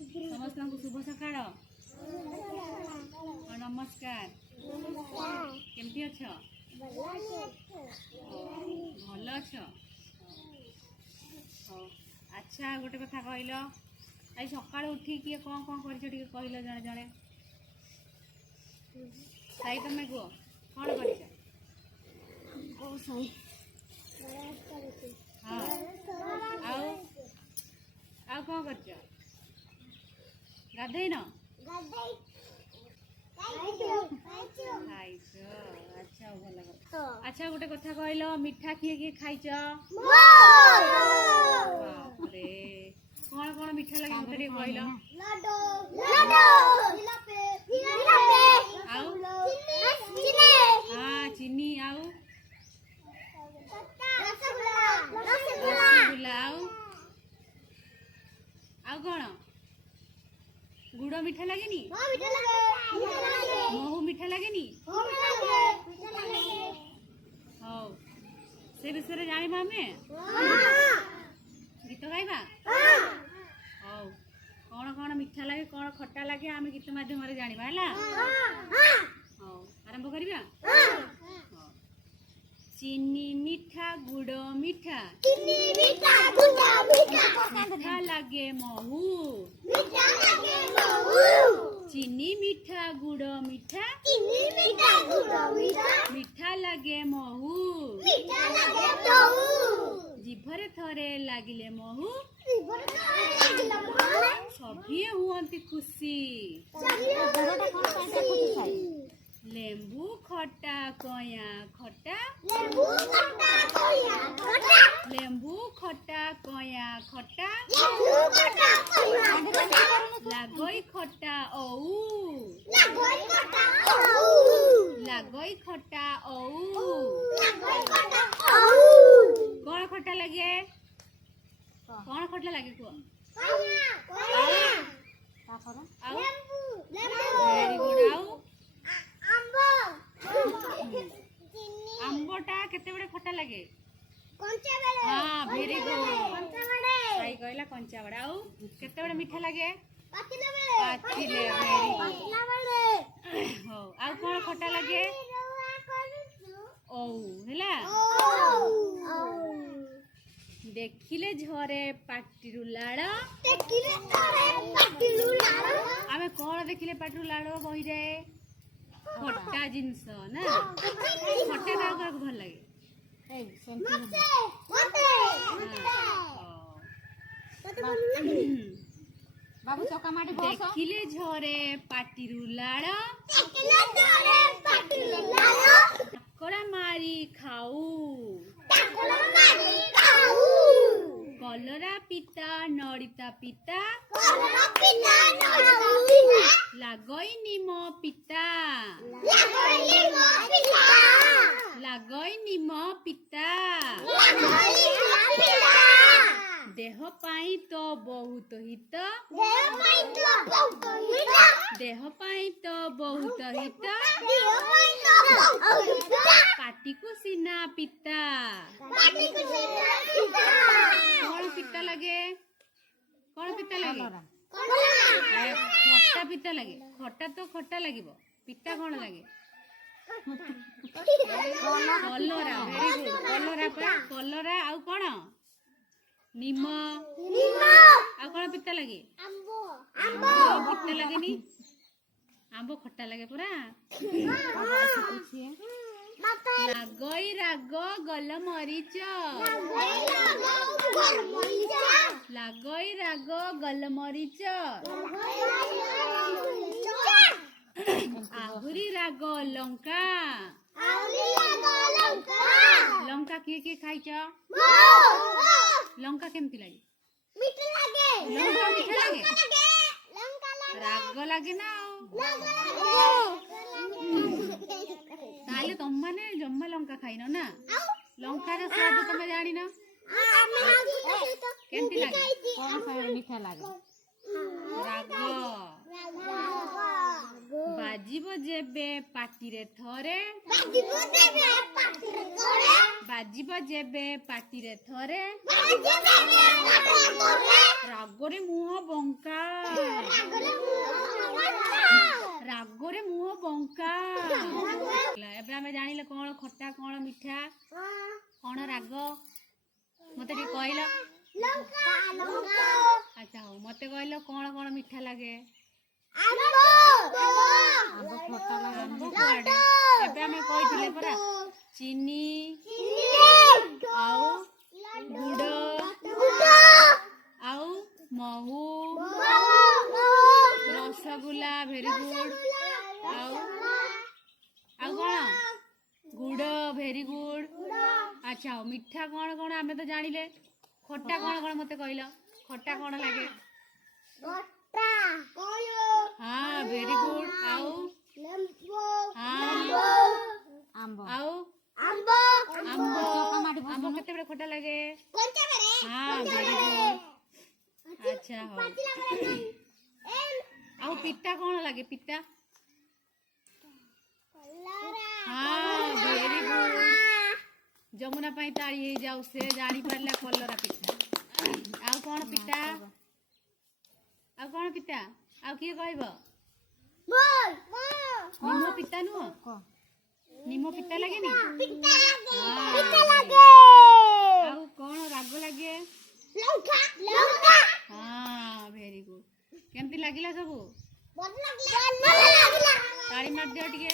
समस्त को शुभ सकाळ नमस्कार केमती अछ भल अछ अच्छा गोटे कथा कहल आज सकाळ उठी किए कौन कौन कर कहल जड़े जड़े साई तुम कह कौन कर कौन कर गाधेन अच्छा भल अच्छा गोटे कथा कहल मिठा किए किए खाइच कौन कौन मिठा लगे मत कहल हाँ चीनी आउ रसगुल्ला आउ कौन गुड़ मीठा लगे नी महू मीठा लगे नी हाँ से विषय जाना आम गीत गाइबा हाँ कौन कौन मीठा लगे कौन खट्टा लगे आम गीत माध्यम जाना है हाँ आरंभ करवा चीनी मीठा गुड़ मीठा मीठा लगे महू चीनी मीठा गुड़ मीठा मीठा लगे महू जीभरे थरे लागिले महू सभी हुअंती खुशी लेंबू खट्टा कया खट्टा लेंबू खट्टा कया खट्टा लागई खट्टा लागई खट्टा कौन खट्टा लगे कौन खट्टा लगे कह वेरी गुड आउ आंबटा केते बड़े खट्टा लगे हाँ वेरी गुड सही कहला कंचा बड़ा आउ केते बड़े मीठा लगे पाचिले वेरी गुड हो आउ कोन खट्टा लगे ओ हैला देखिले झरे पाटिरु लाड़ आमे कोन देखिले पाटिरु लाड़ बही रे खट्टा जिनस ना खट्टा का भल लगे बाबू चका माटी देखिले झरे पाटिरु लाड़ टाकरा मारी खाऊ कलरा पिता नड़िता पिता लागई निम पिता लागई निम पिता देह पाई तो बहुत हित देह पाई तो बहुत हित पाटी को सीना पिता कौन पिता लगे कौन पिता लगे खट्टा पिता लगे खट्टा तो खट्टा लगे पिता कौन लगे कलरा वेरी गुड कलरा कलरा आउ कौन निम आ कौन पिता लगे पिता लगे नी आंब खट्टा लगे पूरा लागई राग गल मरीच लागई राग गल मरीच आहुरी राग लंका लंका किए किए खाइच लंका केमती लगे लंका मीठा लगे राग लगे ना ताले तुम माने जम्मा लंका खाइन ना लंकार स्वाद तुम जानी ना केमती लगे मीठा लगे राग बाजिब जेबे पाटिरे थरे बाजिब जेबे पाटिरे थरे रागरे मुह बंका କହିଲ ଆଚ୍ଛା ହଉ ମତେ କହିଲ କଣ କଣ ମିଠା ଲାଗେ? କୁଆଡେ ଏବେ ଆମେ କହିଥିଲେ ପରା ଚିନି ଆଉ ଗୁଡ ଆଉ ମହୁ ରସଗୋଲା ଭେରି ଗୁଡ ଆଉ କଣ ଗୁଡ ଭେରି ଗୁଡ। ଆଚ୍ଛା ହଉ ମିଠା କଣ କଣ ଆମେ ତ ଜାଣିଲେ। ଖଟା କଣ କଣ ମତେ କହିଲ ଖଟା କଣ ଲାଗେ? ହଁ ଭେରି ଗୁଡ ଆଉ ଆଉ ଆମ୍ବ କେତେବେଳେ ଖଟା ଲାଗେ? ହଁ ଭେରି ଗୁଡ। ଆଚ୍ଛା ହଉ ଆଉ ପିତା କଣ ଲାଗେ? ପିତା ହଁ ଭେରି ଗୁଡ। ଯମୁନା ପାଇଁ ତାଳି ହେଇଯାଉ ସେ ଜାଣିପାରିଲା କଲରା ପିତା। ଆଉ କଣ ପିତା? ଆଉ କଣ ପିତା? ଆଉ କିଏ କହିବ? ନିମ ପିତା ନୁହଁ ନିମ ପିତା ଲାଗେନି? ଆଉ କଣ ରାଗ ଲାଗେ? ହଁ ଭେରି ଗୁଡ। କେମିତି ଲାଗିଲା ସବୁ? ତାଳି ମାରିଦିଅ ଟିକେ।